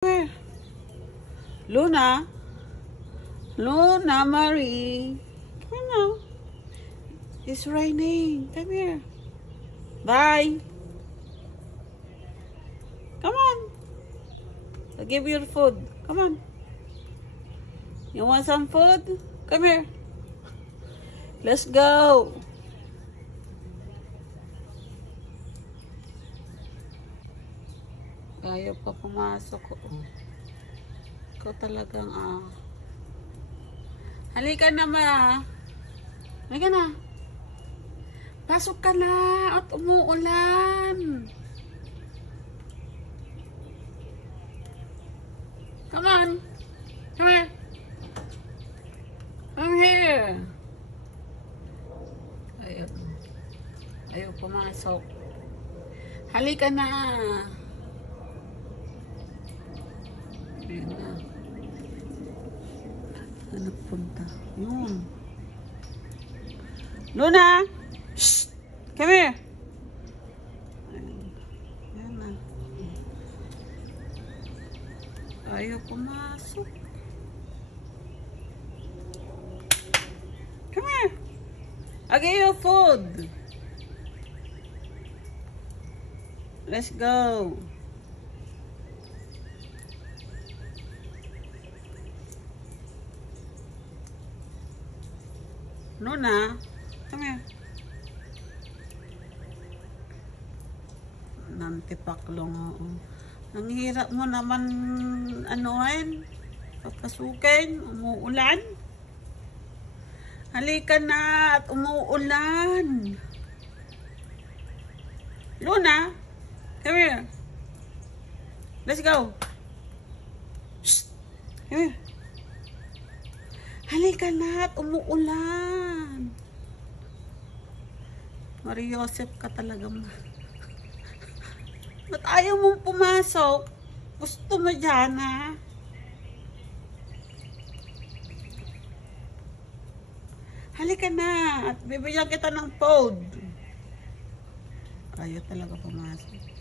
Where? Luna? Luna Marie. Come on now. It's raining. Come here. Bye. Come on. I'll give you food. Come on. You want some food? Come here. Let's go. Ayaw pa pumasok ko. Ikaw talagang Halika na Halika na. Pasok ka na at umuulan. Come on. Come here. Come here. Ayaw pumasok. Halika na. Ayun na. Saan nagpunta? Yun. Luna! Shh! Come here! Ayan na. Ayaw pumasok. Come here! I'll give you food. Let's go. Luna, come here. Nantipaklong ako. Ang hirap mo naman papasukin, umuulan. Halika na at umuulan. Luna, come here. Let's go. Shh. Come here. Halika na at umuulan. Mariosep ka talaga Ba't ayaw mong pumasok? Gusto mo dyan, ha? Halika na at bibigyan kita ng food. Ayaw talaga pumasok.